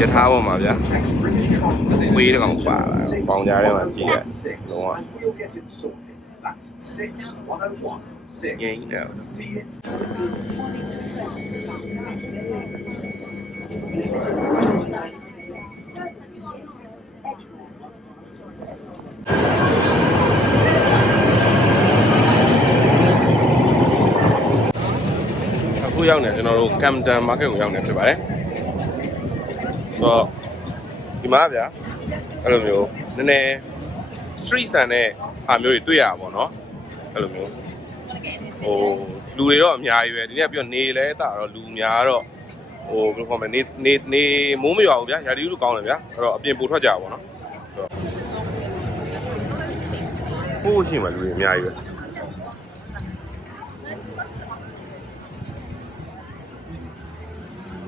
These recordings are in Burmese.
ရထားပေါ်မှာဗျာခွေးတကောင်ပါလာပေါင်ကြားထဲမှာကြည့်ရလုံးဝငိမ့်တယ်အခုရောက်နေကျွန်တော်တို့ Camden Market ကိုရောက်နေဖြစ်ပါတယ်ဆိုတော့ဒီမှာဗျာအဲ့လိုမျိုးနည်းနည်း street ဆန်တဲ့အားမျိုးတွေတွေ့ရပါဘောเนาะအဲ့လိုမျိုးဟိုလူတွေတော့အများကြီးပဲဒီနေ့ပြီးတော့နေလဲတာတော့လူများတော့ဟိုဘယ်လိုခေါ်မလဲနေမိုးမရွာဘူးဗျာရာသီဥတုကောင်းတယ်ဗျာအဲ့တော့အပြင်ပို့ထွက်ကြပါဘောเนาะဟိုးရှိမှလူတွေအများကြီးပဲ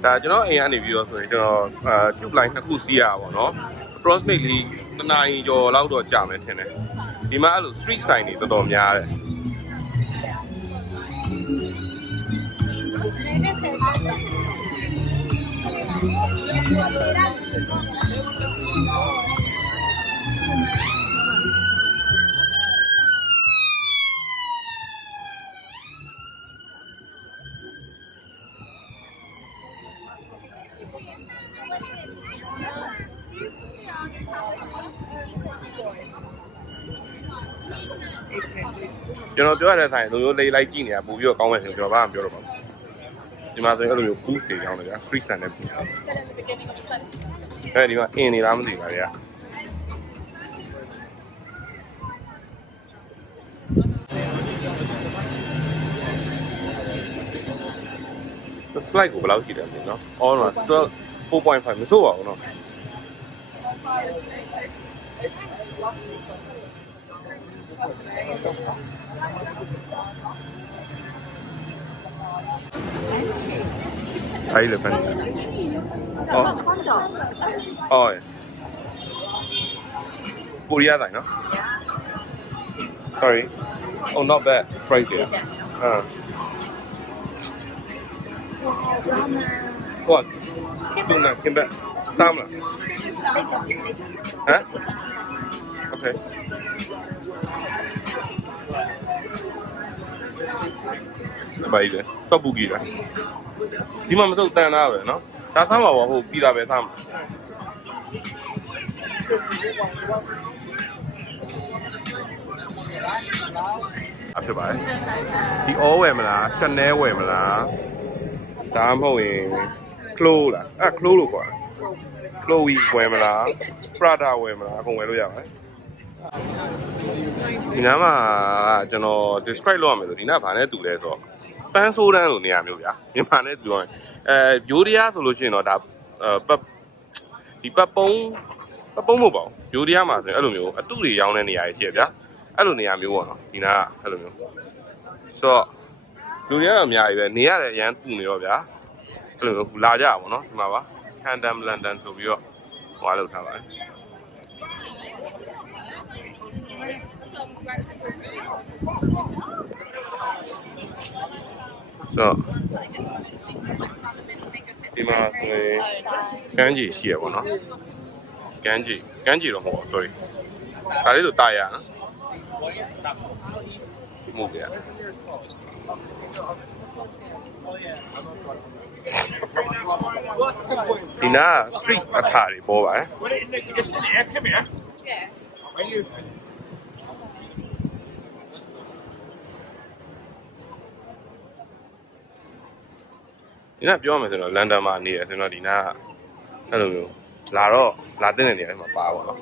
ဒါကျွန်တော်အိမ်ကနေပြီးတော့ဆိုရင်ကျွန်တော်tube line 2ခုစီးရပါဘောเนาะ approximately 2နာရီကျော်လောက်တော့ကြာမယ်ထင်တယ်ဒီမှာအဲ့လို street style တွေတော်တော်များတယ်ကျွန်တော်ပြောရတဲ့ဆိုင်လိုမျိုးလေးလိုက်ကြည့်နေတာပို့ပြီးတော့ကောင်းမယ်ဆိုတော့ကျွန်တော်ဘာမှမပြောတော့ပါဘူးဒီမှာဆိုရင်အဲ့လိုမျိုး boost တွေကြောင်းတယ်ဗျာ street stand နဲ့ boost အဲဒီမှာအင်းနေလားမသိပါဗျာslide ကိုဘယ်လောက်ရှိတယ်လဲเนาะ all 4.5 မဆိုးပါဘူးเนาะAhí le falta. Oh. Oh. Puriada, ¿no? Sorry. Oh, not bad. Price here. What? Tuna, came back. Salmon. Huh? Okay. Bye there. Stop boogie. ဒီမှာမစုပ်တန်တာပဲเนาะဒါဆမ်းပါဘောဟိုပြီးတာပဲဆမ်းအဖြစ်ပါတယ်ဒီ all ဝယ်မလား Chanel ဝယ်မလားဒါမှမဟုတ်ရင် Chloe လားအဲ့ Chloe လို့ခေါ်တာ Chloe ဝယ်မလား Prada ဝယ်မလားအကုန်ဝယ်လို့ရပါတယ်ဒီနားမှာကျွန်တော် describe လုပ်ရမယ်ဆိုဒီနားဘာနဲ့တူလဲဆိုတော့ပန်းဆိုးတန်းလိုနေရာမျိုးဗျာမြန်မာနဲ့ပြောရင်ယိုးတရားဆိုလို့ရှိရင်တော့ဒါဒီပတ်ပုံးမဟုတ်ပါဘူးယိုးတရားမှာဆိုရင်အဲ့လိုမျိုးအတုတွေရောင်းတဲ့နေရာကြီးရှိရဗျာအဲ့လိုနေရာမျိုးပေါ့နော်ဒီနားအဲ့လိုမျိုးဆိုတော့လူတွေကတော့အများကြီးပဲနေရတယ်အရန်တူနေရောဗျာအဲ့လိုမျိုးလာကြပါဘောနော်ဒီမှာပါ Camden London ဆိုပြီးတော့ဟိုအားလုပ်ထားပါတယ်ဆိုဒီမှာဆိုရင်ကန်းကြီးရှိရပါတော့ကန်းကြီးတော့မဟုတ် sorry ဒါလေးဆိုတာရနော်ဒီမို့ပြဒီနာ street အထာတွေပေါ်ပါတယ်ဒီနာပြောရမယ်ဆိုတော့လန်ဒန်မှာနေရဆိုတော့ဒီနာအဲ့လိုမျိုးလာတဲ့နေရာတွေမှာပါပါတော့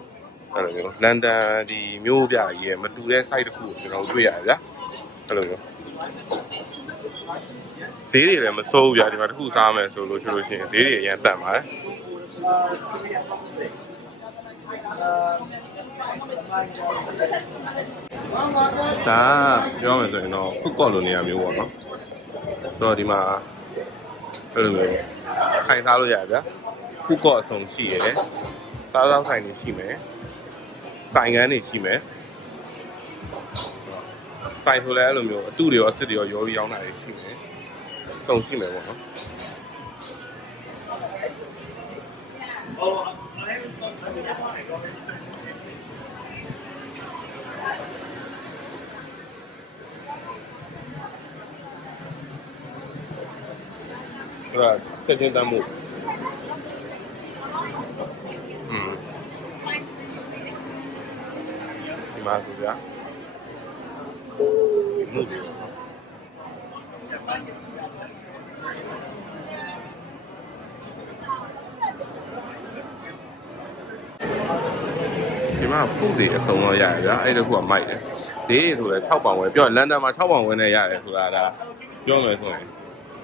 အဲ့လိုမျိုးလန်ဒန်ဒီမျိုးပြကြီးရမတူတဲ့ site တစ်ခုကိုကျွန်တော်တွေ့ရတယ်ဗျာအဲ့လိုမျိုးဈေးတွေလည်းမစိုးဘူးဗျာဒီမှာတစ်ခုစားမယ်ဆိုလို့ရှိရင်ဈေးတွေအရင်တက်ပါတယ်ဒါပြောမယ်ဆိုရင်တော့ဖုတ်ကော့လိုနေရာမျိုးပေါ့နော်ဆိုတော့ဒီမှာအဲ့လိုမျိုးခိုင်ထားလို့ရတယ်ဗျာဖုတ်ကော့အစုံရှိရတယ်စားသောက်ဆိုင်တွေရှိမယ်ဆိုင်ကန်းတွေရှိမယ်ဆိုင်ဆိုလဲအဲ့လိုမျိုးအတုတွေရောအစ်စ်တွေရောပြီးရောင်းတာတွေရှိမယ်စုံရှိမယ်ပေါ့နော်对吧？这天弹幕，你妈是不是啊？目的。ဒီမှာဖုတ်တွေအစုံတော့ရတယ်ဗျာအဲ့ဒါခုကမိုက်တယ်ဈေးဆိုလဲ6ပေါင်ဝယ်ပြောလန်ဒန်မှာ6ပေါင်ဝယ်နေရတယ်ဆိုတာဒါပြောမယ်ဆိုရင်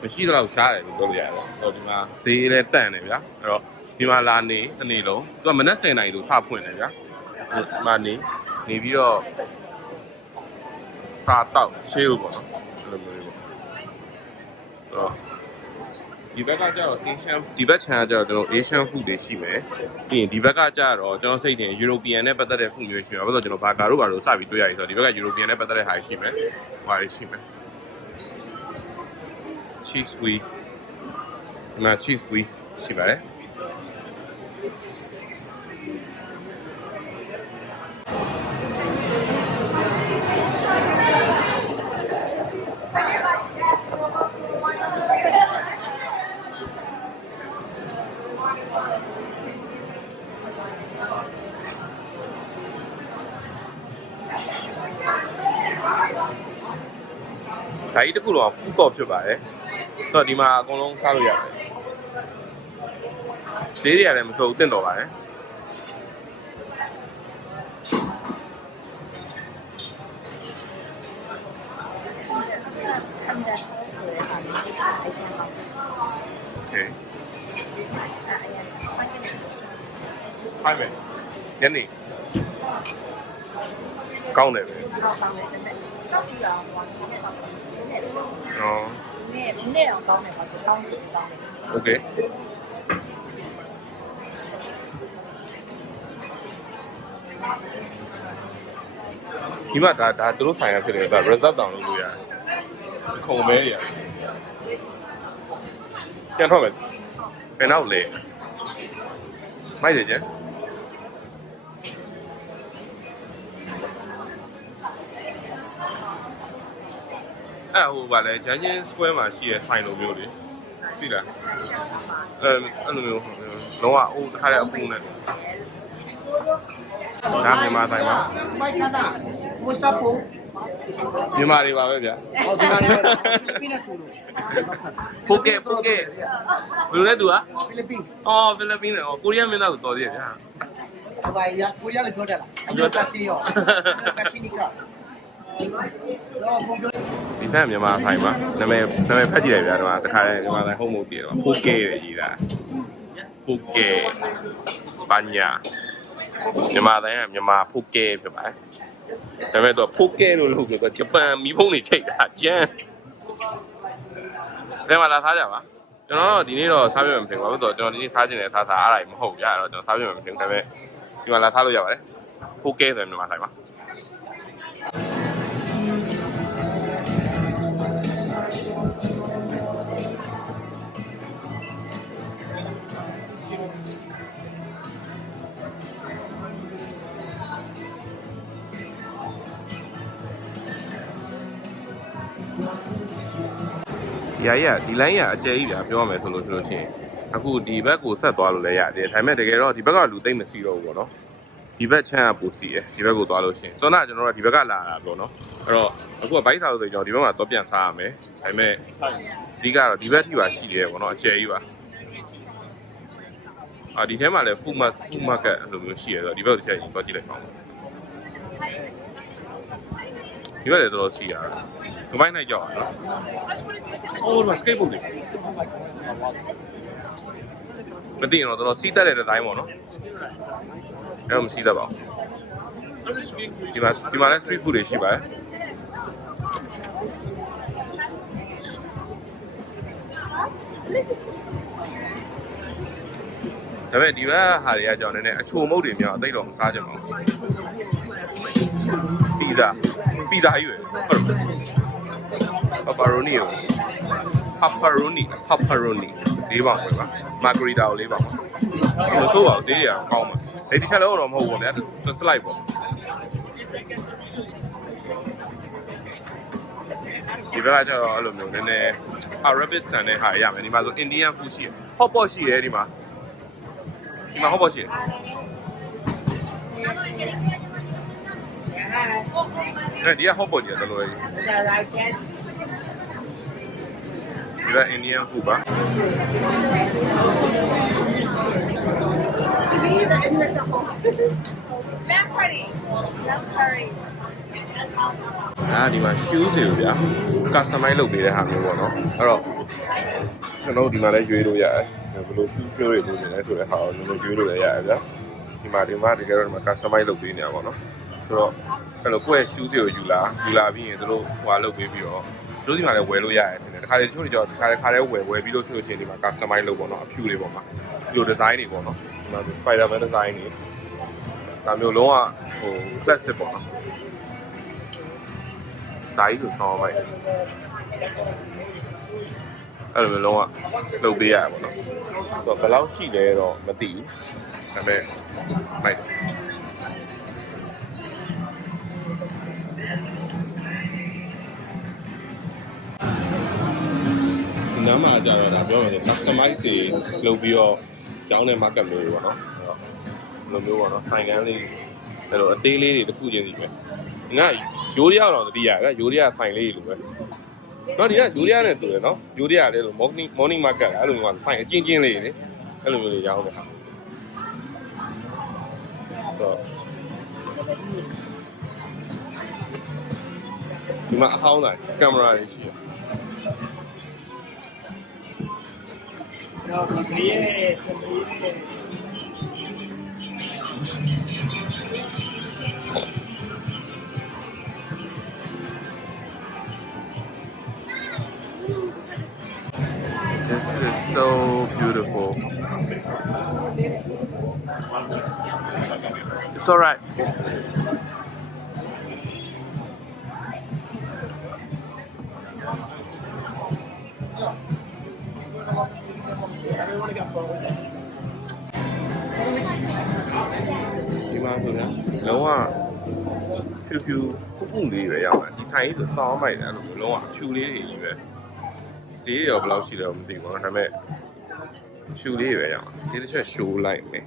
မရှိတော့ရှားတယ်လို့ပြောလို့ရတယ်ဆိုတော့ဒီမှာဈေးလဲတန့်တယ်ဗျာအဲ့တော့ဒီမှာလာနေတစ်နေ့လုံးသူကမနက်10:00 နာရီလို့စဖွင့်တယ်ဗျာဒီမှာနေပြီးတော့စားတော့ရှေးဦးပေါ့နော်အဲ့လိုမျိုးပေါ့ဆိုတော့ဒီဘက်ကကျတော့ Asian ဒီဘက်ခြမ်းကကျတော့ကျွန်တော် Asian food တွေရှိမယ်ပြီးရင်ဒီဘက်ကကျတော့ကျွန်တော်စိတ်တင် European နဲ့ပတ်သက်တဲ့ food မျိုးရှိမှာဘာလို့ကျွန်တော်ဘာကာတို့ဘာလို့စပြီးတွေ့ရတယ်ဆိုတော့ဒီဘက်က European နဲ့ပတ်သက်တဲ့ဟာရှိမယ်ဟိုဟာတွေရှိမယ် cheese wheel ဒီမှာ cheese wheel ရှိပါတယ်ဒါကြီးတစ်ခုလုံးကဖူးကော့ဖြစ်ပါတယ်။ဆိုတော့ဒီမှာအကုန်လုံးစားလို့ရတယ်။ဈေးတွေကလည်းမဆိုးဘူးတင့်တော်ပါတယ်။ Okay。ဖိုင်မယ်။ညနေကောင်းတယ်ပဲ။တောက်ကြည့်အောင်ဟိုနဲ့တောက်တယ်။နဲ့တော့ကောင်းတယ်ပါဆိုတောင်းတယ်ကောင်းတယ်။ Okay。ဒီမှာဒါသူတို့ဆိုင်ရဖြစ်တယ်ဒါ reserve တောင်းလို့ရတယ်။ခုံမဲတွေရတယ်။ပြန်ထွက်မယ်။ဘယ်နောက်လဲ။မိုက်တယ်ကျန်။အဲ့ဟိုဗာလဲဂျန်ချင်း square မှာရှိတဲ့ဆိုင်လိုမျိုးလေသိလားအဲ့လိုမျိုးလုံးဝအိုးတစ်ခါတည်းအပူနဲ့ဒါမြန်မာဆိုင်ပါမြန်မာတွေပါပဲဗျာဟုတ်ဒီမှာနေဖိလစ်ပင်းနဲ့တူလို့ဖိုကေဘယ်လိုလဲသူကဖိလစ်ပင်းအော်ဖိလစ်ပင်းနဲ့ကိုရီးယားမင်းသားဆိုတော်သေးတယ်ဗျာဟိုပါရကိုရီးယားလည်းပြောတယ်လားပြောတာစီရောကစီနီကာဒီဆန်မြန်မာဖိုင်မှာနာမည်ဖတ်ကြည့်လိုက်ဗျာဒီမှာတခါတည်းဒီမှာဟုတ်မို့တည်တော့ဖိုကေတဲ့ကြီးတာဖိုကေဘာညာမြန်မာတိုင်းကမြန်မာဖိုကေဖြစ်ပါတယ်ဒါပေမဲ့တော့ဖိုကေလို့လို့ပြောဂျပန်မီးဖုံးတွေချိန်တာကျန်းဒါမှလာစားကြပါကျွန်တော်ဒီနေ့တော့စားပြမယ်မဖြစ်ပါဘူးတော့ကျွန်တော်ဒီနေ့စားခြင်းနဲ့စားအားရမဟုတ်ရတော့ကျွန်တော်စားပြမယ်မဖြစ်ဘူးဒါပေမဲ့ဒီမှာလာစားလို့ရပါတယ်ဖိုကေဆိုရင်မြန်မာဆိုင်ပါဒီလိုင်းရအကျယ်ကြီးဗျာပြောရမယ်ဆိုလို့ရှိရင်အခုဒီဘက်ကိုဆက်သွားလို့လည်းရတယ်ဒါပေမဲ့တကယ်တော့ဒီဘက်ကလူသိမ့်မရှိတော့ဘူးပေါ့နော်ဒီဘက်ချမ်းကပူစီတယ်ဒီဘက်ကိုသွားလို့ရှိရင်စောနာကျွန်တော်တို့ဒီဘက်ကလာတာပေါ့နော်အဲ့တော့အခုကဘိုက်စားလို့ဆိုကျွန်တော်ဒီဘက်မှာတော့ပြန်စားရမယ်ဒါပေမဲ့အဓိကတော့ဒီဘက်ထိပါရှိတယ်ပေါ့နော်အကျယ်ကြီးပါဒီထဲမှာလည်း food market အဲ့လိုမျိုးရှိရဆိုတော့ဒီဘက်ကိုတစ်ချက်သွားကြည့်လိုက်ပါဦးဒီဘက်လည်းတော်တော်ရှိရတာဒီဘက်နဲ့ကြောက်ရနော်အိုးဒီမှာ skateboard တွေမသိရင်တော့တော်တော်စီးတက်တဲ့ဒီဇိုင်းပေါ့နော်အဲ့တော့မစီးတတ်ပါဘူးဒီမှာလည်း street food တွေရှိပါတယ်ဒါပေမဲ့ဒီဘက်ဟာတွေကကြောင့်နည်းနည်းအချိုမုတ်တွေများအသိတော့မစားကြပါဘူးပီဇာကြီးပဲဟုတ်တယ်pepperoni 4 ပေါင်ပဲပါမာဂရီတာကို4ပေါင်ပါမဆိုးပါဘူးသေးတယ်ကောင်းပါဒီတစ်ချက်လုံးတော့မဟုတ်ဘူးဗျာစလိုက်ပေါ့ဒီဘက်ကကျတော့အဲ့လိုမျိုးနည်းနည်း Arabic ဆန်တဲ့ဟာရမယ်ဒီမှာဆို Indian food ရှိတယ် hot pot ရှိတယ်ဒီမှာ hot pot ရှိတယ်ဒီက hot pot ကြီးတယ်လို့ဒီက Indian food ပါဒီမှာ shoes တွေဗျာ customize လုပ်ပေးတဲ့ဟာမျိုးပေါ့နော်အဲ့တော့ကျွန်တော်ဒီမှာလည်းရွေးလို့ရတယ်ဘယ်လို shoes မျိုးတွေလိုချင်လဲဆိုတဲ့ဟာကိုလည်းရွေးလို့လည်းရတယ်ဗျာဒီမှာတကယ်တော့ဒီမှာ customize လုပ်ပေးနေတာပေါ့နော်ဆိုတော့အဲ့လိုကိုယ့်ရဲ့ shoes တွေကိုယူလာပြီးရင်တို့ဟိုလုပ်ပေးပြီးတော့တို့ဒီမှာလည်းဝယ်လို့ရတယ်ဖြစ်တယ်တခါလေတချို့တွေကြောင့်တခါလေဝယ်ပြီးလို့ဆိုလို့ရှိရင်ဒီမှာ customize လုပ်ပေါ့နော်အဖြူတွေပေါ့မှာဒီလို design တွေပေါ့နော်ဒီမှာ Spider-Man design တွေဒါမျိုးလုံးဝဟို classic ပေါ့နော်ဒါကြီးဆိုဆောင်းလိုက်အဲ့လိုမျိုးလုံးဝလုပ်ပေးရပါတော့ဆိုတော့ဘယ်လောက်ရှိလဲတော့မသိဘူးဒါပေမဲ့မိုက်တယ်ဒီနားမှာကြာတော့ဒါပြောမယ် customize တွေလုပ်ပြီးတော့ကျောင်းတဲ့ market မျိုးတွေပေါ့နော်လိုမျိုးပေါ့နော်ဆိုင်ကန်းလေးအဲ့လိုအသေးလေးတွေတစ်ခုချင်းစီပဲငါယိုးရအောင်တတိယကယိုးရဆိုင်လေးလိုပဲနော်ဒီကယိုးရနဲ့တူတယ်နော်ယိုးရလည်းလို့ morning market အဲ့လိုမျိုးဆိုင်အချင်းချင်းလေးလေအဲ့လိုမျိုးတွေရောင်းတယ်ဟာတော့ဒီမှာအဟောင်းတိုင်းကင်မရာတွေရှိတယ်နော်ဒီရဲ့ This is so beautiful. It's all right. Đi mà thôi nhá. Đúng không? Phiêu phiêu cũng cùng đi vậy mà. Đi thấy được so mày đã đúng không? Phiêu đi thì vậy. ဈေးရောဘယ်လောက်ရှိလဲမသိဘူးဒါပေမဲ့ရှူလေးပဲရအောင်ဈေးတစ်ချက်ရှိုးလိုက်မယ်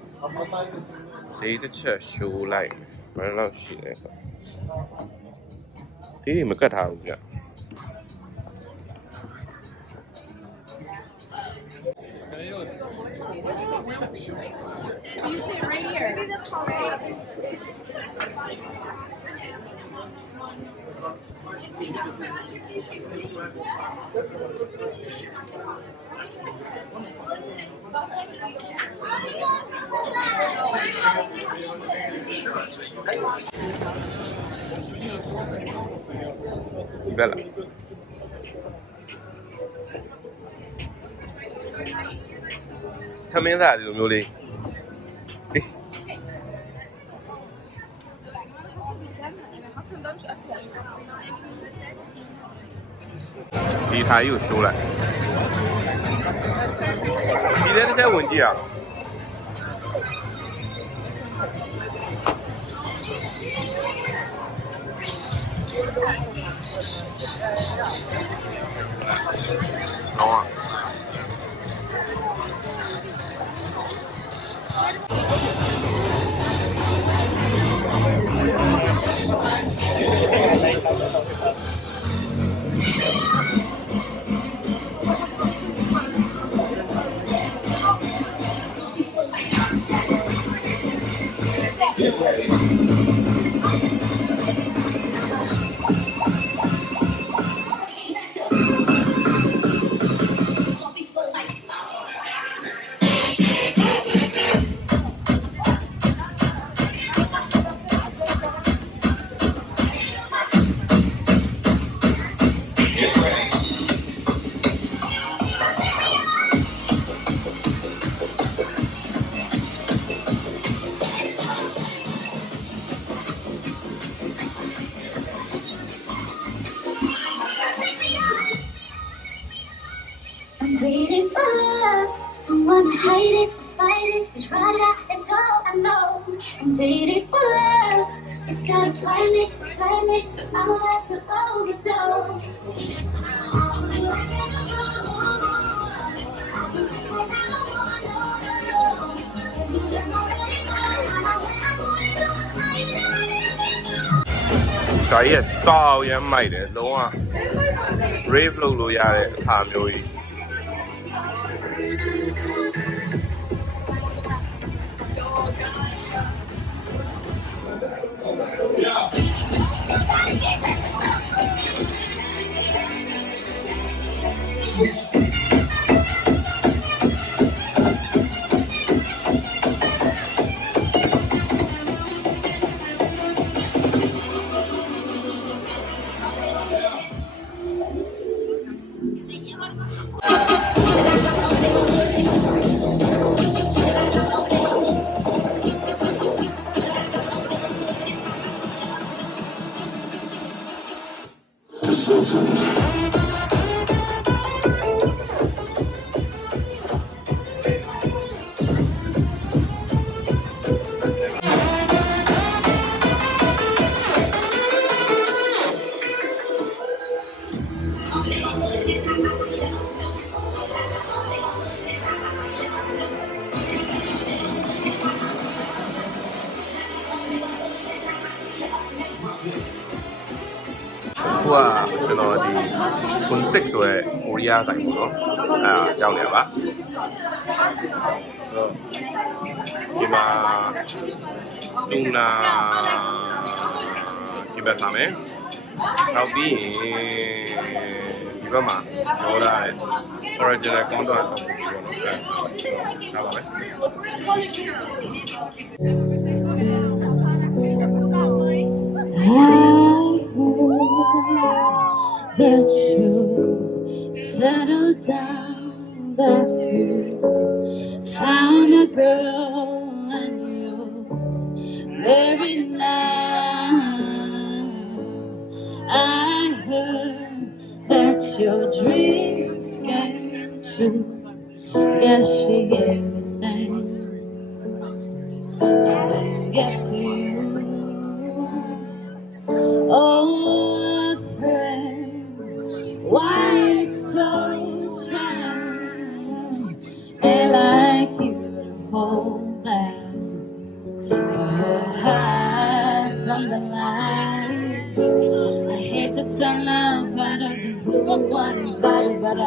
ဈေးတစ်ချက်ရှိုးလိုက်မယ်ဘယ်လောက်ရှိလဲဆိုဈေးတွေမကတ်ထားဘူးဗျ You sit right here. Maybe that's all right. Bella. Come in that little Molly. Đi Thái有收了。你在这问题啊？好啊。It's all I know. I'm ready for love. It's satisfy me, excite me. I don't have to overdose.ဒါကြီးကစောက်ရမ်းမိုက်တယ်လုံးဝ brave လုပ်လို့ရတဲ့အခါမျိုးကြီးဟိုကကျွန်တော်ဒီ16ဆိုရဲကိုရီးယားဆိုင်ပေါ့နော်ရောက်နေပါဒီမှာတူနာဒီဘက်ထားမယ်နောက်ပြီးဒီဘက်မှာရောလာတဲ့ original content တော့ပေါ့နော်ထားပါမယ်That you settled down, that you found a girl and you're married now. I heard that your dreams came true. Yes, she gave me thanks. I give to you. Oh, friend, why you so shy? They like you to hold that. You're high from the light. I hate to tell love out of the blue one invited, but I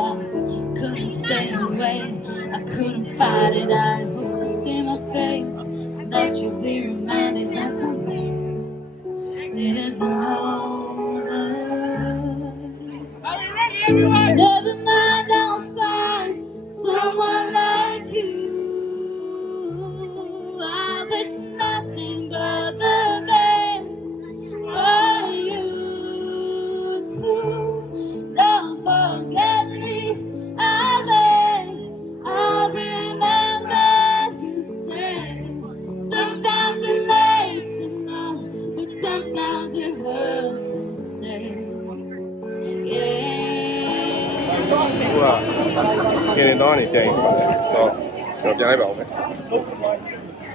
couldn't stay away. I couldn't fight it. I hope to see my face, that you'll be reminded that for me it isn't over. Never mind, I'll find someone like you. I wish nothing but the best for you too. Don't forget me, I beg. I'll remember you say. Sometimes it lays enough, but sometimes it hurts instead. Yeah. ဟိုကကျင်းတော့နေတိုင်ပါတယ်တော့ကျွန်တော်ပြန်လိုက်ပါဦးမယ်